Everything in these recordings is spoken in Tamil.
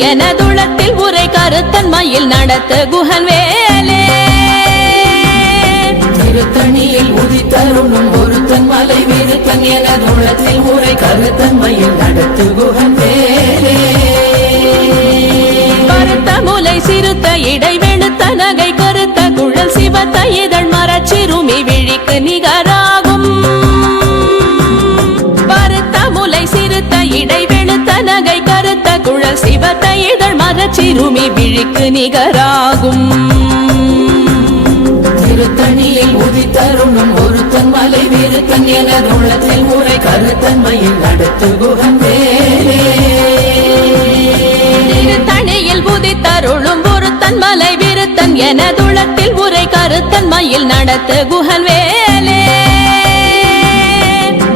வீரத்தன் எனதுளத்தில் உரை கருத்தன்மையில் நடத்த குஹன் வேலே திருத்தணியில் உதித்தருளும் ஒருத்தன் மலை வீரத்தன் எனதுளத்தில் உரை கருத்தன்மையில் நடத்து குஹன் வேலே கருத்த முலை சிறுத்த இடை வெளுத்த நகை கருத்த குழல் சிவத்த இதழ் மரச்சிறுமி விழிக்கு நிகராகும் பருத்த முலை சிறுத்த இடை வெளுத்த நகை கருத்த குழல் சிவத்த இதழ் மரச்சிறுமி விழிக்கு நிகராகும் திருத்தணியில் உதித்தருளும் ஒருத்தன் மலை வீரத்தன் எனதுளத்தில் உரை கருத்தன்மையில் நடத்து குஹன் வேலே திருத்தணியில் உதித்தருளும் ஒருத்தன் மலை விருத்தன் எனதுளத்தில் உரை கருத்தன்மையில் நடத்து குஹன் வேலே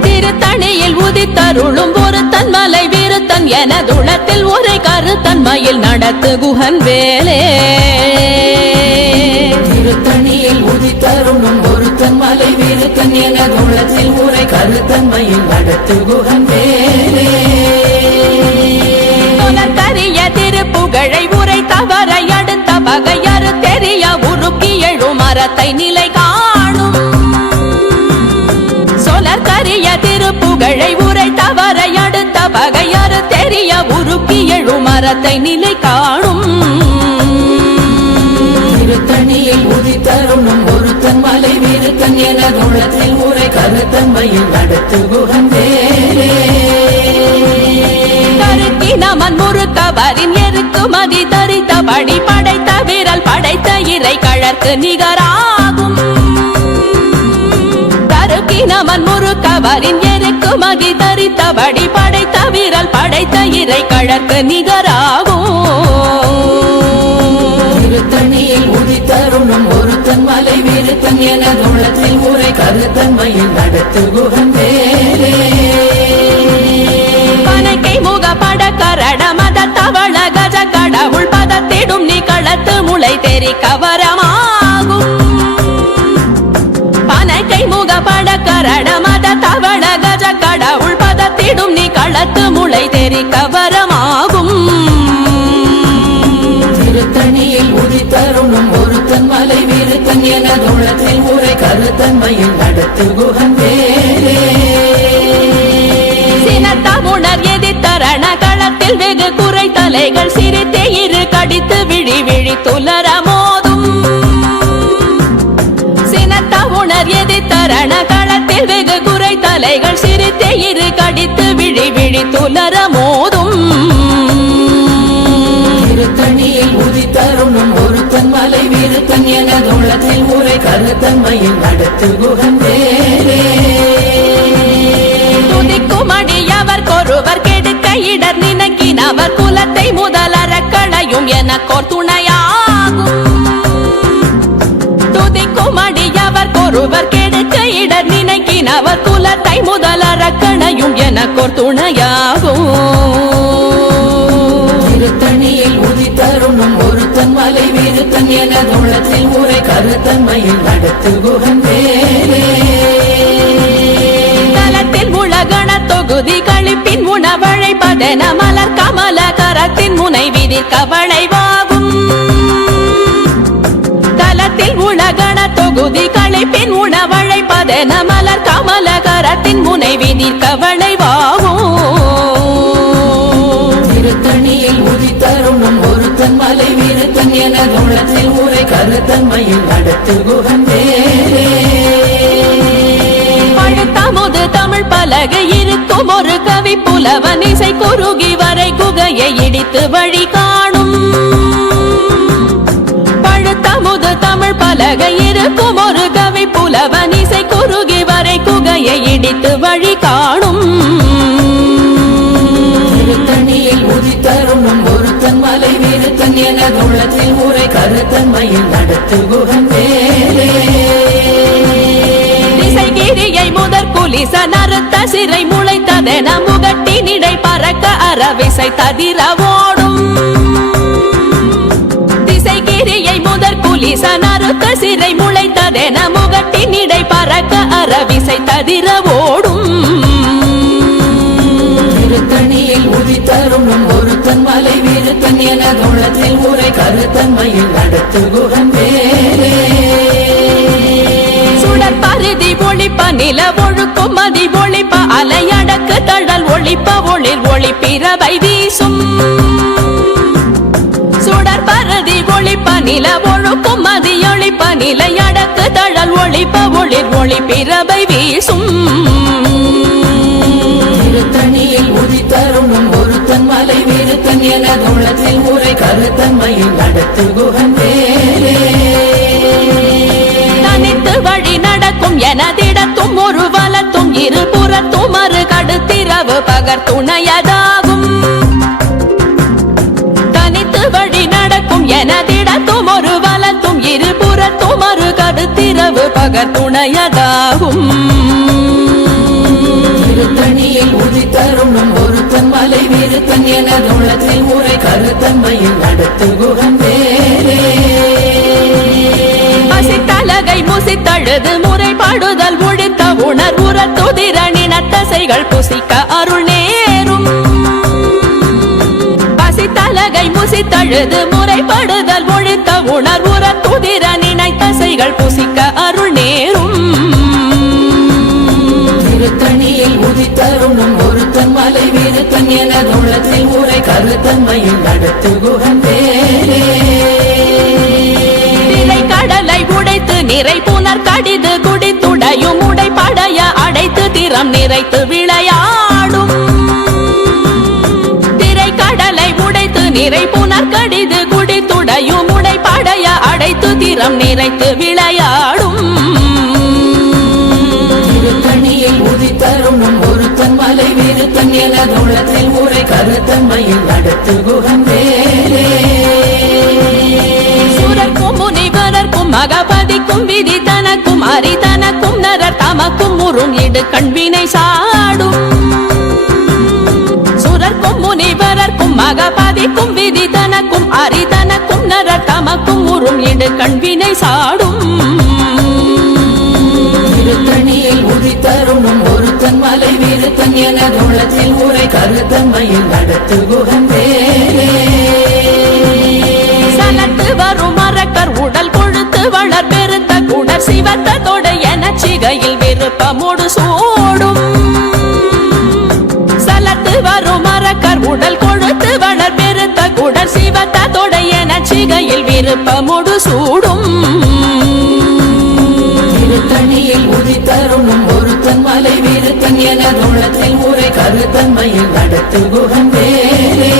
திருத்தணியில் உதித்தருளும் ஒருத்தன் மலை விருத்தன் எனதுளத்தில் உரை கருத்தன்மையில் நடத்து குஹன் வேலே திருத்தணியில் உதித்தருளும் ஒருத்தன் மலை வீரத்தன் எனதுளத்தில் உரை கருத்தன்மையில் நடத்து குஹன் வேலே கரிய திருப்புகழை உரை தவறை அடுத்த பகையறு தெரிய உருக்கி எழும் மரத்தை நிலை காணும் சொலற்கரிய திருப்புகழை உரை தவறை அடுத்த பகையறு தெரிய உருக்கி எழும் மரத்தை நிலை காணும் திருத்தணியில் உதித்தருளும் ஒருத்தன் மலை வீரத்தன் எனதுளத்தில் உரை கருத்தன்மையில் நடத்து குஹன் வேலே நமன் முறுக்கவரின் எருக்குமதி தரித்தபடி படைத்த விரல் படைத்த இறை கழற்கு நிகராகும் தருக்கி நமன் முறுக்கவரின் எருக்குமதி தரித்தபடி படைத்த விரல் படைத்த இறை கழற்கு நிகராகும் திருத்தணியில் உதித்தருளும் ஒருத்தன் மலை வீரத்தன் எனதுளத்தில் உரை கருத்தன்மையில் நடத்து குஹன் வேலே பனைக்கை முக பட கரட மத தவள கஜ கடவுள் பதத்திடும் நீ களத்து முளை தெரி கவரமாகும் பனைக்கை முக பட கரட மத தவள கஜ கடவுள் பதத்திடும் நீ களத்து முளை தெரி கவரமாகும் திருத்தணியில் உதித்தருளும் ஒருத்தன் மலை வீரத்தன் எனதுளத்தில் உரை கருத்தன்மையில் நடத்து குஹன் வேலே சினத்தமுணர் எதிர்த்தரண களத்தில் வெகு குறை தலைகள் சிரித்தே இரு கடித்து விழி விழி துலர மோதும் சினத்தமுணர் எதிர்த்தரண களத்தில் வெகு குறை தலைகள் சிரித்தே இரு கடித்து விழி விழி துலர மோதும் திருத்தணியில் உதித்தருளும் ஒருத்தன் மலை வீரத்தன் எனதுளத்தில் உரை கருத்தன்மையில் நடத்து குஹன் வேலே துதிக்குமடியவர் கொருவர் கெடுக்க இடர் நினைக்கினவர் குலத்தை முதலற களையும் எனக்கோர் துணையாகும் துதிக்குமடியவர் கொருவர் கெடுக்க இடர் நினைக்கினவர் குலத்தை முதலற களையும் எனக்கோர் துணையாகும் திருத்தணியில் உதித்தருளும் ஒருத்தன் மலை வீரத்தன் எனதுளத்தில் உரை கருத்தன்மையில் நடத்து குஹன் வேலே தலத்தில் உலகண தொகுதி கழிப்பின் உணவழைப்பதென மலர் கமல கரத்தின் முனை விதி கவளைவாகும் தலத்தில் உலகண தொகுதி கழிப்பின் உணவழைப்பதென மலர் கமல கரத்தின் முனை விதி கவளைவாகும் திருத்தணியில் உதித்தருளும் ஒருத்தன் மலை வீரத்தன் எனதுளத்தில் உரை கருத்தன்மையில் நடத்து குஹன் வேலே பழுத்தமுது தமிழ் பலகை இருக்கும் ஒரு கவி புலவன் இசை குறுகி வரை குகையை இடித்து வழி காணும் பழுத்தமுது தமிழ் பலகை இருக்கும் ஒரு கவி புலவன் இசை குறுகி வரை குகையை இடித்து வழி காணும் திருத்தணியில் உதித்தருளும் ஒருத்தன் மலை வீரத்தன் எனதுளத்தில் உரை கருத்தன்மையில் நடத்து குஹன் வேலே திசைகிரியை முதற் குலிச நறுத்த சிறை முளைத்ததென முகட்டினிடை பறக்க அறவிசை ததிர ஓடும் திசைகிரியை முதற் குலிச நறுத்த சிறை முளைத்ததென முகட்டினிடை பறக்க அறவிசை ததிர ஓடும் திருத்தணியில் உதித்தருளும் ஒருத்தன் மலை வீர விருத்தன் எனதுள்ளத்தில் உரை கருத்தன்மையில் நடத்து குகன் வேலே சுடற்பருதி ஒளிப்ப நில ஒழுக்கும் மதி ஒளிப்ப அலையடக்கு தழல் ஒளிப்ப ஒளிர் ஒளிப்பிரவை வீசும் சுடற்பருதி ஒளிப்ப நில ஒழுக்கும் மதி ஒளிப்ப நிலையடக்கு தழல் ஒளிப்ப ஒளிர் ஒளிப்பிரவை வீசும் திருத்தணியில் உதித்தருணும் ஒருத்தன் மலை விருத்தன் எனதுள்ளத்தில் உரை கருத்தன்மையில் நடத்து குகன் வேலே தனித்து வழி நடக்கும் எனதிடத்தும் ஒரு வலத்தும் இருபுறத்தும் மறு கடுத்திரவு பகர் துணையதாகும் தனித்து வழி நடக்கும் எனதிடத்தும் ஒரு வலத்தும் இருபுறத்தும் மறு கடுத்திரவு பகர் துணையதாகும் திருத்தணியில் உதித்தருணும் ஒருத்தன் மலை விருத்தன் எனதுள்ளத்தில் உரை கருத்தன்மையில் நடத்து குகன் வேலே பசித்தலகை முசித்தழுது முறைப்பாடுதல் ஒழித்த உணர்வுற துதிரணினத்தசைகள் புசிக்க அருள் நேரும் பசித்தலகை முசித்தழுது முறைப்படுதல் ஒழித்த உணர்வுற துதிரணினத்தசைகள் புசிக்க அருள் நேரும் திருத்தணியில் உதித்தருணும் ஒருத்தன் மலை விருத்தன் எனதுள்ளத்தில் உரை கருத்தன்மையில் நடத்து குகன் வேலே கடலை உடைத்து நிறை புனர் கடிது குடித்துடையும் உடைப்படைய அடைத்து திறம் நிறைத்து விளையாடும் திரை கடலை உடைத்து நிறை புனர் கடிது குடித்துடையும் உடைப்படைய அடைத்து திறம் நிறைத்து விளையாடும் திருத்தணியில் உதித்தருணும் ஒருத்தன் மலை விருத்தன் எனதுள்ளத்தில் உரை கருத்தன்மையில் நடத்து குகன் வேலே சுரர்க்கும் முனிவரர்க்கும் மகபதிக்கும் விதி தனக்கும் அரி தனக்கும் நரர் தமக்கும் முறும் இடு கண்வினை சாடும் சுரர்க்கும் முனிவரர்க்கும் மகபதிக்கும் விதி தனக்கும் அரி தனக்கும் நரர் தமக்கும் முறும் இடு கண்வினை சாடும் திருத்தணியில் உதித்தருணும் ஒருத்தன் மலை விருத்தன் எனதுள்ளத்தில் உரை கருத்தன்மையில் நடத்து குகன் வேலே சலத்து வரும் மரக்கர் உடல் கொழுத்து வளர் பெருத்த குடர் சிவத்த தொடை என சிகையில் விருப்பமோடு சூடும் சலத்து வரும் மரக்கர் உடல் கொழுத்து வளர் பெருத்த குடர் சிவத்த தொடை என சிகையில் விருப்பமோடு சூடும் திருத்தணியில் உதித்தருணும் ஒருத்தன் மலை விருத்தன் எனதுள்ளத்தில் உரை கருத்தன்மையில் நடத்து குகன் வேலே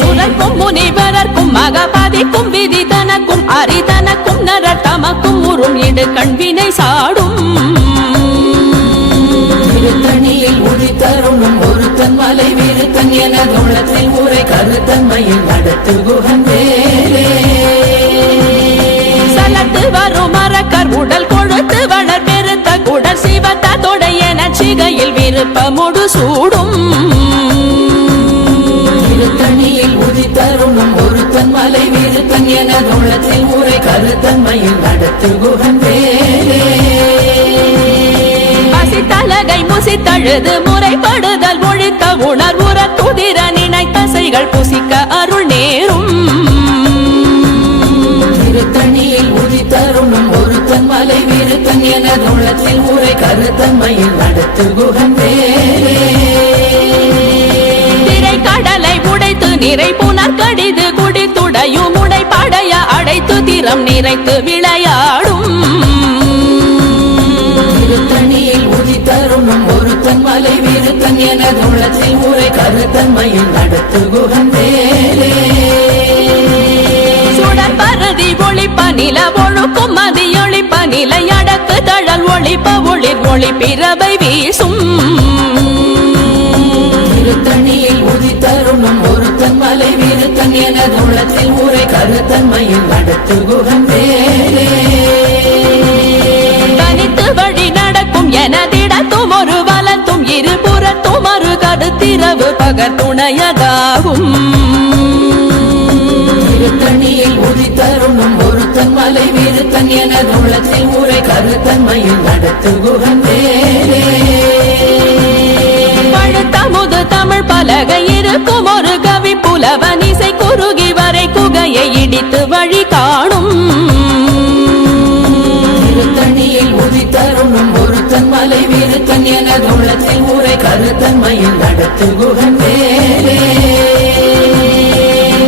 சுரர்க்கும் முனிவரர்க்கும் மகபதிக்கும் விதி தனக்கும் அரி தனக்கும் நரர் தமக்கும் உறும் இடு கண்வினை சாடும் திருத்தணியில் உதித்தருணும் ஒருத்தன் மலை விருத்தன் எனதுள்ளத்தில் உரை கருத்தன்மையில் நடத்து குகன் வேலே சலத்து வரும் மரக்கர் உடல் கொழுத்து வளர் பெருத்த குடர் சிவத்த தொடை என சிகையில் விருப்பமோடு சூடும் திருத்தணியில் உதித்தருணும் ஒருத்தன் மலை விருத்தன் எனதுள்ளத்தில் உரை கருத்தன்மையில் நடத்து குகன் வேலே பசித்தலகை முசித்தழுது முறைப்படுதல் ஒழித்த உணர்வுற துதிர நினைத்தசைகள் புசிக்க அருள் நேரும் திருத்தணியில் உதித்தருணும் ஒருத்தன் மலை விருத்தன் எனதுள்ளத்தில் உரை கருத்தன்மையில் நடத்து குகன் வேலே திரை கடலை உடைத்து நிறை புனர் கடிது குடித்துடையும் உடைப்படைய அடைத்து திறம் நிறைத்து விளையாடும் திருத்தணியில் உதித்தருணும் ஒருத்தன் மலை விருத்தன் எனதுள்ளத்தில் உரை கருத்தன்மையில் நடத்து குகன் வேலே சுடற்பருதி ஒளிப்ப நில ஒழுக்கும் மதி ஒளிப்ப நிலையடக்கு தழல் ஒளிப்ப ஒளிர் ஒளிப்பிரவை வீசும் திருத்தணியில் உதித்தருணும் ஒருத்தன் மலை விருத்தன் எனதுள்ளத்தில் உரை கருத்தன்மையில் நடத்து குகன் வேலே தனித்து வழி நடக்கும் எனதிடத்தும் ஒரு வலத்தும் இருபுறத்தும் மறு கடுத்திரவு பகர் துணையதாகும் திருத்தணியில் உதித்தருணும் ஒருத்தன் மலை விருத்தன் எனதுள்ளத்தில் உரை கருத்தன்மையில் நடத்து குகன் வேலே பழுத்தமுது தமிழ் பலகை இருக்கும் ஒரு கவி புலவன் இசை குறுகி வரை குகையை இடித்து வழி காணும் திருத்தணியில் உதித்தருணும் ஒருத்தன் மலை வீருத்தன் எனதுள்ளத்தில் ஊரை கருத்தன்மையில் நடத்து குகன் வேலே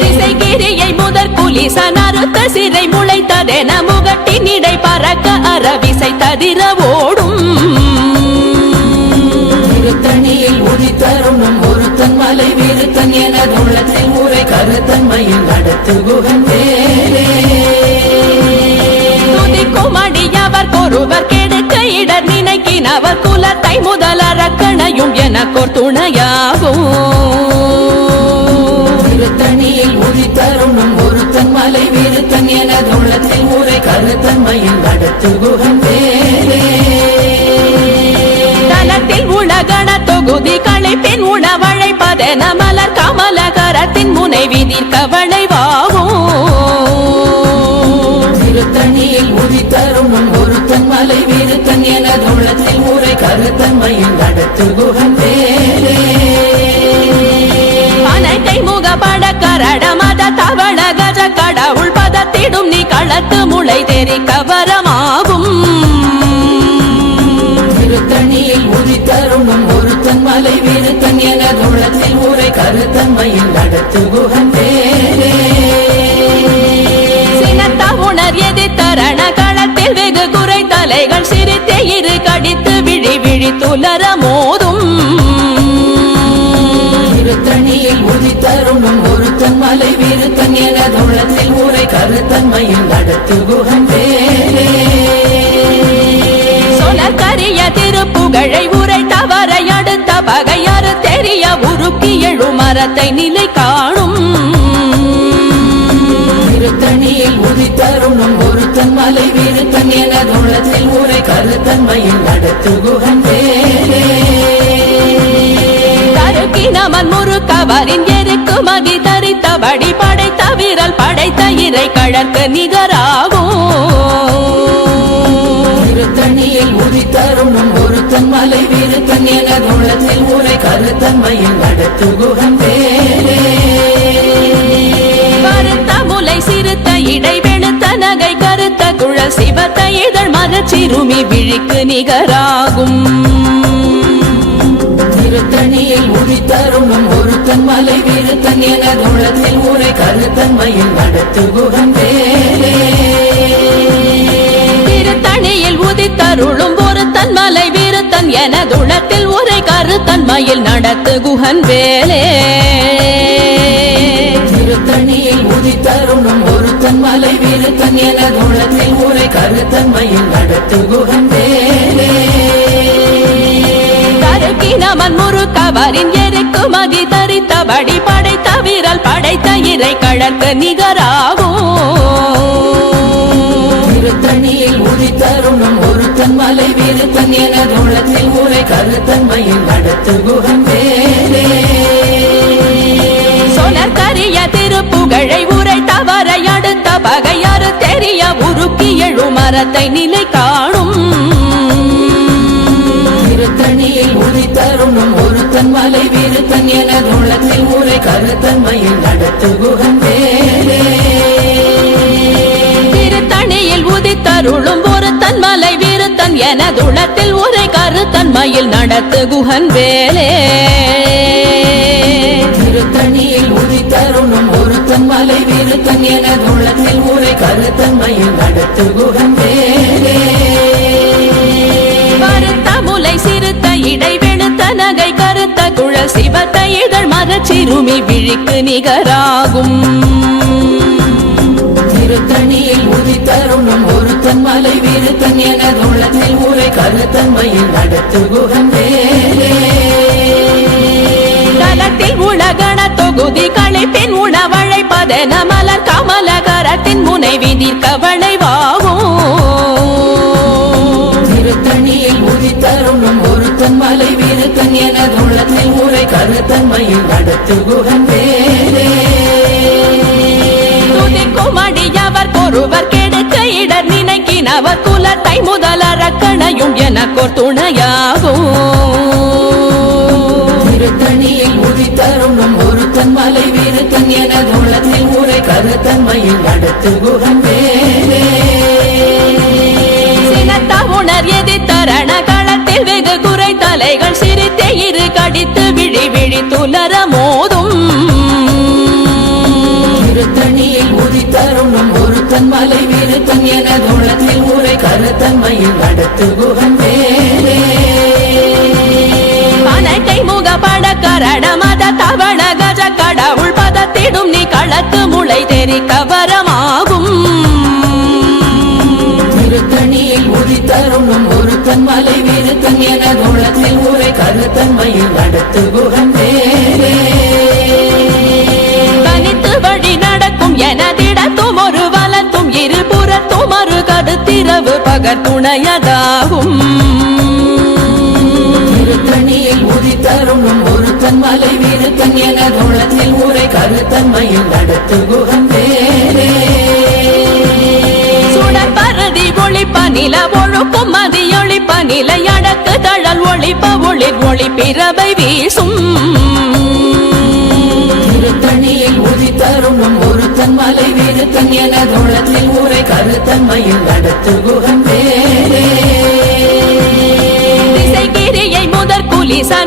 திசைகிரியை முதற் புலிசன் அறுத்த சிறை முளைத்ததென முகட்டின் இடை பறக்க அறவிசை ததிர ஓடும் திருத்தணியில் உதித்தருணும் ஒருத்தன் மலை வீருத்தன் எனதுள்ளத்தில் ஊரை கருத்தன்மையில் நடத்து குகன் வேலே துதிக்கும் அடியவர் ஒருவர் கெடுக்க இடர் நினைக்கினவர் குலத்தை முதல் அரக்கணையும் எனக்கோர் துணையாகும் திருத்தணியில் உதித்தருணும் ஒருத்தன் மலை வீருத்தன் எனதுள்ளத்தில் ஊரை கருத்தன்மையில் நடத்து குகன் வேலே தலத்தில் உலகண தொகுதி களைப்பின் உணவழைப்பதென மலர் கமலகரத்தின் முனை விதிர்க்க வளைவாகும் திருத்தணியில் உதித்தருணும் ஒருத்தன் மலை வீருத்தன் எனதுள்ளத்தில் ஊரை கருத்தன்மையில் நடத்து குகன் வேலே அனைத்தை முகப்பட கரட மத தவள கஜ கடவுள் பதத்திடும் நீ களத்து முளை தெரிக்க வரமாகும் திருத்தணியில் உதித்தருணும் ஒருத்தன் மலை வீருத்தன் எனதுள்ளத்தில் ஊரை கருத்தன்மையில் நடத்து குகன் வேலே சினத்த உணர் எதிர்த்தரண களத்தில் வெகு குறை தலைகள் சிரித்தே இரு கடித்து விழி விழி துலர மோதும் திருத்தணியில் உதித்தருணும் ஒருத்தன் மலை வீருத்தன் எனதுள்ளத்தில் ஊரை கருத்தன்மையில் நடத்து குகன் வேலே சொலக்கரிய திருப்புகழை உரை தவறை அடுத்த பகையாறு தெரிய உருக்கி எழு மரத்தை நிலை காணும் திருத்தணியில் உதித்தருணும் ஒருத்தன் மலை வீருத்தன் எனதுள்ளத்தில் ஊரை கருத்தன்மையில் நடத்து குகன் வேலே தருக்கினமன் முறுக்கவரின் எருக்கு மதி தரித்தபடி படைத்த வீரல் படைத்த இறை கழற்கு நிகராகும் திருத்தணியில் உதித்தருணும் ஒருத்தன் மலை வீருத்தன் எனதுள்ளத்தில் ஊரை கருத்தன்மையில் நடத்து குகன் வேலே கருத்த முலை சிறுத்த இடை வெளுத்த நகை கருத்த குழல் சிவத்த இதழ் மரச்சிறுமி விழிக்கு நிகராகும் திருத்தணியில் உதித்தருணும் ஒருத்தன் மலை வீருத்தன் எனதுள்ளத்தில் ஊரை கருத்தன்மையில் நடத்து குகன் வேலே திருத்தணியில் உதித்தருளும் ஒருத்தன் மலை வீருத்தன் எனதுளத்தில் உரை கருத்தன்மையில் நடத்து குகன் வேலே திருத்தணியில் உதித்தருணும் ஒருத்தன் மலை வீருத்தன் எனதுள்ளத்தில் ஊரை கருத்தன்மையில் நடத்து குகன் வேலே தருக்கினமன் முறுக்கவரின் எருக்கு மதி தரித்தபடி படைத்த வீரல் படைத்த இறை கழற்கு நிகராகும் திருத்தணியில் உதித்தருணும் ஒருத்தன் மலை வீருத்தன் எனதுள்ளத்தில் ஊரை கருத்தன்மையில் நடத்து குகன் வேலே சொலற்கரிய திருப்புகழை உரை தவறை அடுத்த பகையாறு தெரிய உருக்கி எழு மரத்தை நிலை காணும் திருத்தணியில் உதித்தருணும் ஒருத்தன் மலை வீருத்தன் எனதுள்ளத்தில் ஊரை கருத்தன்மையில் நடத்து குகன் வேலே திருத்தணியில் உதித்தருளும் ஒருத்தன் மலை வீருத்தன் எனதுளத்தில் உரை கருத்தன்மையில் நடத்து குகன் வேலே திருத்தணியில் உதித்தருணும் ஒருத்தன் மலை வீருத்தன் எனதுள்ளத்தில் ஊரை கருத்தன்மையில் நடத்து குகன் வேலே கருத்த முலை சிறுத்த இடை வெளுத்த நகை கருத்த குழல் சிவத்த இதழ் மரச்சிறுமி விழிக்கு நிகராகும் திருத்தணியில் உதித்தருணும் ஒருத்தன் மலை வீருத்தன் எனதுள்ளத்தில் ஊரை கருத்தன்மையில் நடத்து குகன் வேலே தலத்தில் உலகண தொகுதி களைப்பின் உணவழைப்பதென மலர் கமலகரத்தின் முனை விதிர்க்க வளைவாகும் திருத்தணியில் உதித்தருணும் ஒருத்தன் மலை வீருத்தன் எனதுள்ளத்தில் ஊரை கருத்தன்மையில் நடத்து குகன் வேலே துதிக்கும் அடியவர் ஒருவர் கெடுக்க இடர் நினைக்கினவர் குலத்தை முதல் அரக்கணையும் எனக்கோர் துணையாகும் திருத்தணியில் உதித்த தருணம் ஒருத்தன் மலை வீருத்தன் என தோளத்தில் ஊரை கருத்தன்மையில் அடுத்து குகன் வேலே உணர் எதி தரண களத்தில் வெகு குறை தலைகள் சிரித்தே இரு கடித்து விழி விழி துலர மோதும் திருத்தணியில் உதி தருணம் ஒருத்தன் மலை வீருத்தன் என தோளத்தில் ஊரை கருத்தன்மையில் அடுத்து குகன் வேலே கை முகப்பட கரண மத தவள கஜ கடவுள் பதத்திடும் நீ களத்து முளை தெரி கவரமாகும் திருத்தணியில் உதி தருணம் ஒருத்தன் மலை வீருத்தன் என தோளத்தில் ஊரை கருத்தன்மையில் அடுத்து குகன் வேலே தனித்து வழி நடக்கும் எனதிடத்தும் ஒரு வலத்தும் இருபுறத்தும் ஒரு கருத்திரவு பகர் துணையதாகும் திருத்தணியில் உதி தருணம் ஒருத்தன் மலை வீருத்தன் என தோளத்தில் ஊரை கருத்தன்மையில் அடுத்து குகன் வேலே சுடர் பரதி ஒளிப்ப நில ஒழுக்கும் மதியொளிப்ப நிலை அடக்கு தழல் ஒளிப்ப ஒளிர் ஒளி பிறவை வீசும் திருத்தணியில் உதி தருணம் ஒருத்தன் மலை வீருத்தன் என தோளத்தில் ஊரை கருத்தன்மையில் அடுத்து குகன் வேலே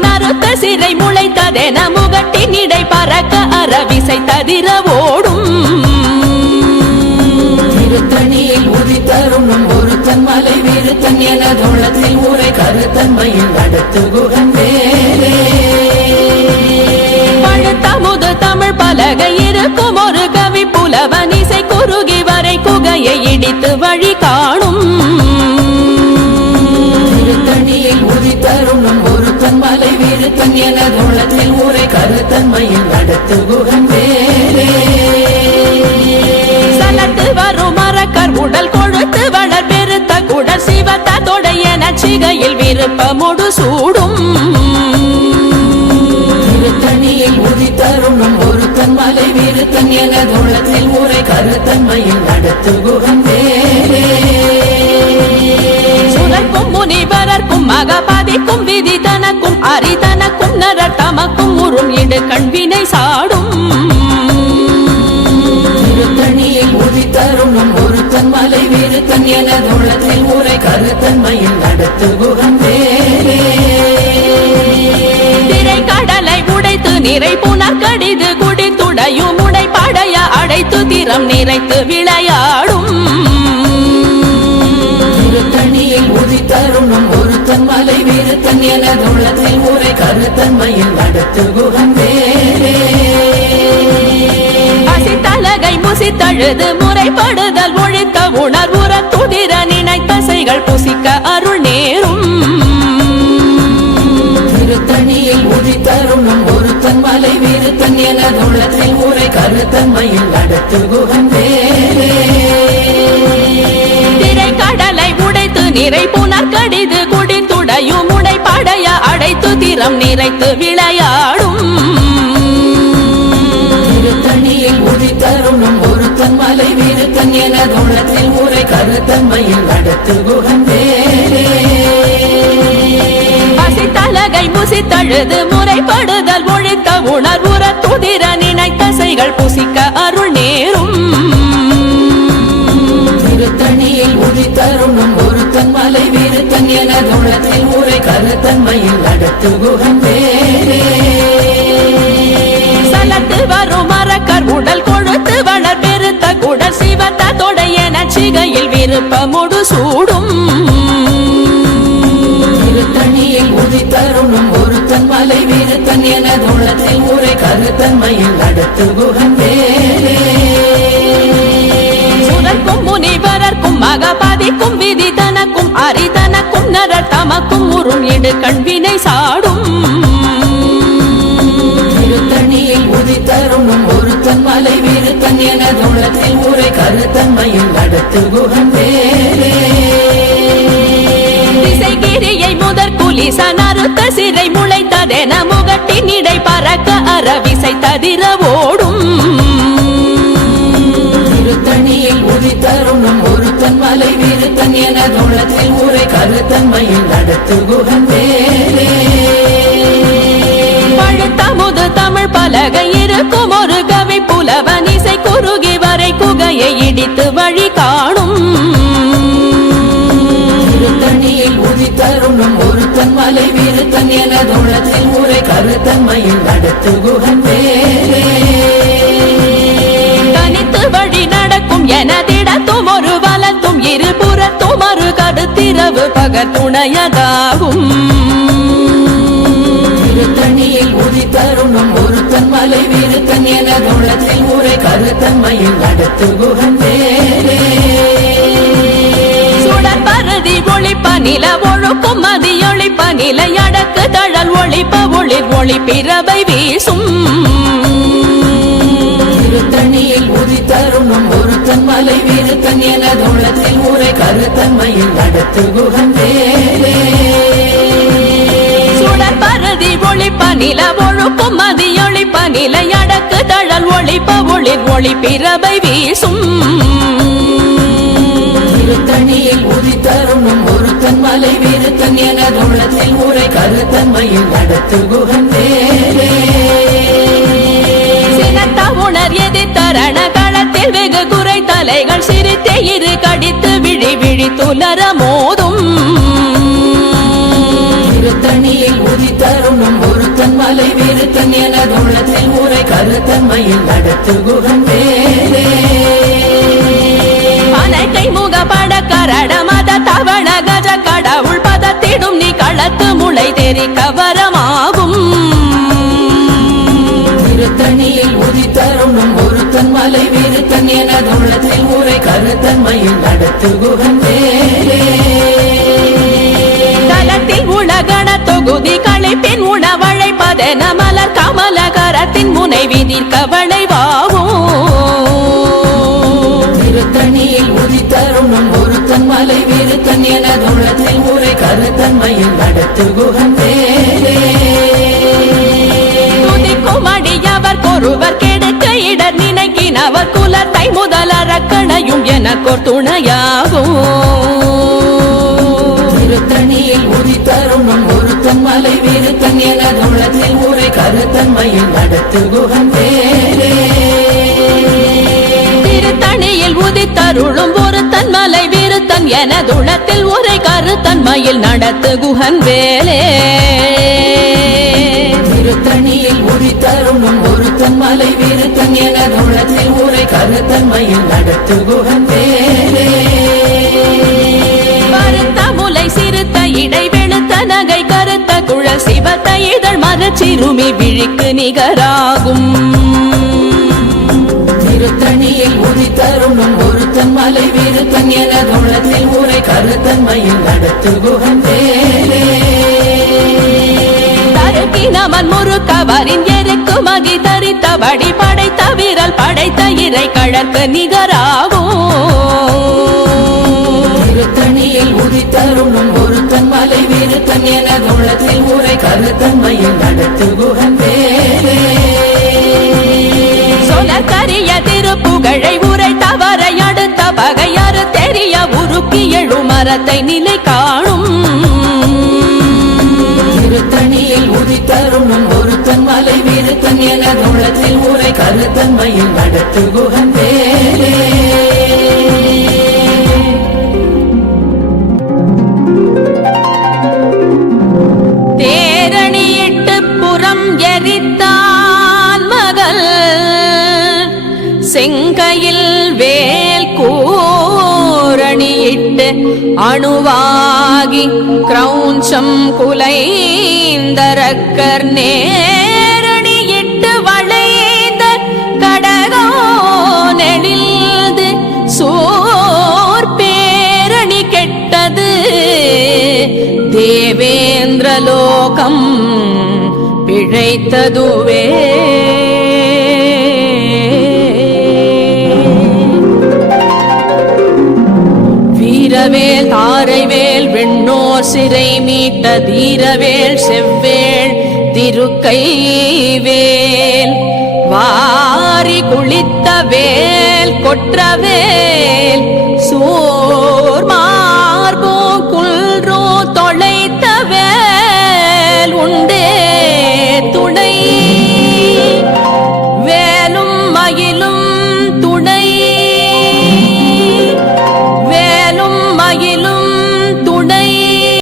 நறுத்த சிறை முளைத்ததென முகட்டின் இடை பறக்க அரவிசை ததிர ஓடும் திருத்தணியில் உதி தருணம் ஒருத்தன் மலை வீருத்தன் என தோளத்தில் ஊரை கருத்தன்மையில் அடுத்து குகன் வேலே பழுத்தமுது தமிழ் பலகை இருக்கும் ஒரு கவி புலவன் இசை குறுகி வரை குகையை இடித்து வழி காணும் திருத்தணியில் உதி தருணம் ஒருத்தன் மலை வீருத்தன் என தோளத்தில் ஊரை கருத்தன்மையில் அடுத்து குகன் வேலே சலத்து வரும் மரக்கர் உடல் கொழுத்து வளர் பெருத்த குடல் சிவத்த தொடைய நச்சிகையில் விருப்பமுடு சூடும் திருத்தணியில் உதி தருணம் ஒருத்தன் மலை வீருத்தன் என தோளத்தில் ஊரை கருத்தன்மையில் அடுத்து குகன் வேலே சுரக்கும் முனிவரர்க்கும் மகபதிக்கும் விதி தனக்கும் அரிதனக்கும் நரர் தமக்கும் உறும் இடு கண்வினை சாடும் திருத்தணியில் உதி தருணம் ஒருத்தன் மலை வீருத்தன் என தோளத்தில் ஊரை கருத்தன்மையில் அடுத்து குகன் வேலே திரை கடலை உடைத்து நிறை புனர் கடிது குடித்துடையும் உடை படைய அடைத்து திறம் நிறைத்து விளையாடும் திருத்தணியில் உதி தருணம் ஒருத்தன் மலை வீருத்தன் என தோளத்தில் ஊரை கருத்தன்மையில் அடுத்து குகன் வேலே அசித்தலகை முசித்தழுது முறைப்படுதல் ஒழித்த உணர்வுற துதிர நினைத்தசைகள் புசிக்க அருள் நேரும் திருத்தணியில் உதி தருணம் ஒருத்தன் மலை வீருத்தன் என தோளத்தில் ஊரை கருத்தன்மையில் அடுத்து குகன் வேலே திரை கடலை உடைத்து நிறை புனர் கடிது குடித்துடையும் உடை படைய அடைத்து திறம் நிறைத்து விளையாடும் திருத்தணியில் உதி தருணம் ஒருத்தன் மலை வீருத்தன் என தோளத்தில் ஊரை கருத்தன்மையில் அடுத்து குகன் வேலே அசித்தலகை முசித்தழுது முறைப்படுதல் ஒழித்த உணர்வுற துதிர நினைத்தசைகள் புசிக்க அருள் நேரும் திருத்தணியில் உதி தருணம் ஒருத்தன் மலை வீருத்தன் என தோளத்தில் ஊரை கருத்தன்மையில் அடுத்து குகன் வேலே சலத்து வரும் மரக்கர் உடல் கொழுத்து வளர் பெருத்த குடல் சிவத்த தொடைய நச்சிகையில் விருப்பமுடு சூடும் திருத்தணியில் உதி தருணம் ஒருத்தன் மலை வீருத்தன் என தோளத்தில் ஊரை கருத்தன்மையில் அடுத்து குகன் வேலே சுரக்கும் முனிவரர்க்கும் மகபதிக்கும் விதி தனக்கும் அரிதனக்கும் நரர் தமக்கும் உறும் இடு கண்வினை சாடும் திருத்தணியில் உதி தருணம் ஒருத்தன் மலை வீருத்தன் என தோளத்தில் ஊரை கருத்தன்மையில் அடுத்து குகன் வேலே திசைகிரியை முதற் குலிச நறுத்த சிறை முளைத்ததென முகட்டின் இடை பறக்க அரவிசை ததிர ஓடும் திருத்தணியில் உதி தருணம் ஒருத்தன் மலை வீருத்தன் என தோளத்தில் ஊரை கருத்தன்மையில் அடுத்து குகன் வேலே பழுத்தமுது தமிழ் தமிழ் பலகை இருக்கும் ஒரு கவி புலவன் இசை குறுகி வரை குகையை இடித்து வழி காணும் திருத்தணியில் உதித்தருணும் ஒருத்தன் மலை விருத்தன் எனதுள்ளத்தில் உரை கருத்தன்மையில் நடத்து குகன் வேலே தனித்து வழி நடக்கும் எனதிடத்தும் ஒரு வலத்தும் இருபுறத்தும் ஒரு கருத்திரவு பகத்துணையதாகும் திருத்தணியில் உதித்தருணும் ஒருத்தன் மலை விருத்தன் எனதுள்ளத்தில் உரை கருத்தன்மையில் நடத்து குகன் வேலே சுடற்பருதி ஒளிப்ப நில ஒழுக்கும் மதியொளிப்ப நிலை அடக்கு தழல் ஒளிப்ப ஒளிர் ஒளி பிறவை வீசும் திருத்தணியில் உதித்தருணும் ஒருத்தன் மலை விருத்தன் எனதுள்ளத்தில் உரை கருத்தன்மையில் நடத்து குகன் வேலே சுடற்பருதி ஒளிப்ப நில ஒழுக்கும் மதியொளிப்ப நிலை அடக்கு தழல் ஒளிப்ப ஒளிர் ஒளி பிறவை வீசும் திருத்தணியில் உதித்தருணும் ஒருத்தன் மலை விருத்தன் எனதுள்ளத்தில் உரை கருத்தன்மையில் நடத்து குகன் வேலே சினத்த உணர் எதிர்த்தரண களத்தில் வெகு குறை தலைகள் சிரித்தே இரு கடித்து விழி விழி துலர மோதும் திருத்தணியில் உதித்தருணும் ஒருத்தன் மலை விருத்தன் எனதுள்ளத்தில் உரை கருத்தன்மையில் நடத்து குகன் வேலே பனக்கை முகப்பட கரட மத தவண கஜ கடவுள் பதத்திடும் நீ களத்து முளை தெரி கவரமாகும் திருத்தணியில் உதித்தருணும் ஒருத்தன் மலை விருத்தன் எனதுள்ளத்தில் உரை கருத்தன்மையில் நடத்து குகன் வேலே தலத்தில் உலகண தொகுதி களைப்பின் உணவழைப்பதென மலர் கமல கரத்தின் முனை விதிர் கவளைவாகும் திருத்தணியில் உதித்தருணும் ஒருத்தன் மலை விருத்தன் எனதுள்ளத்தில் உரை கருத்தன்மையில் நடத்து குகன் வேலே துதிக்கும் அடியவர் கொருவர் கெடுக்க இடர் நினைக்கினவர் குலத்தை முதலறக்கணையும் எனக்கோர் துணையாகும் திருத்தணியில் உதித்தருணும் ஒருத்தன் மலை விருத்தன் எனதுள்ளத்தில் உரை கருத்தன்மையில் நடத்து குகன் வேலே திருத்தணியில் உதித்தருளும் ஒருத்தன் மலை விருத்தன் எனதுளத்தில் உரை கருத்தன்மையில் நடத்து குகன் வேலே திருத்தணியில் உதித்தருணும் ஒருத்தன் மலை விருத்தன் எனதுள்ளத்தில் உரை கருத்தன்மையில் நடத்து குகன் வேலே கருத்த முலை சிறுத்த இடை வெளுத்த நகை கருத்த குழல் சிவத்த இதழ் மரச்சிறுமி விழிக்கு நிகராகும் திருத்தணியில் உதித்தருணும் ஒருத்தன் மலை விருத்தன் எனதுள்ளத்தில் உரை கருத்தன்மையில் நடத்து குகன் வேலே தருக்கினமன் முறுக்கவரின் எருக்கு மகி தரித்தபடி படைத்த விரல் படைத்த இறை கழற்கு நிகராகும் திருத்தணியில் உதித்தருணும் ஒருத்தன் மலை விருத்தன் எனதுள்ளத்தில் உரை கருத்தன்மையில் நடத்து குகன் வேலே சொலக்கரிய திருப்புகழை உரை தவறை அடுத்த பகையாறு தெரிய உருக்கி எழு மரத்தை நிலை காணும் திருத்தணியில் உதித்தருணும் ஒருத்தன் மலை விருத்தன் எனதுள்ளத்தில் உரை கருத்தன்மையில் நடத்து குகன் வேலே தேரணியிட்டு புறம் எரித்தான் மகள் செங்கையில் வேல் கூரணியிட்டு அணுவாகி கிரௌஞ்சம் குலைந்தரக்கர் நேரணியிட்டு வளைந்த கடகோ நெளிந்து சோர் பேரணி கெட்டது தேவேந்திரலோகம் பிழைத்ததுவே வீரவேல் தாரைவேல் வெண்ணோர் சிறை மீட்ட தீரவேல் செவ்வேள் திருக்கைவேல் வாரி குளித்த வேல் கொற்றவேல் சூ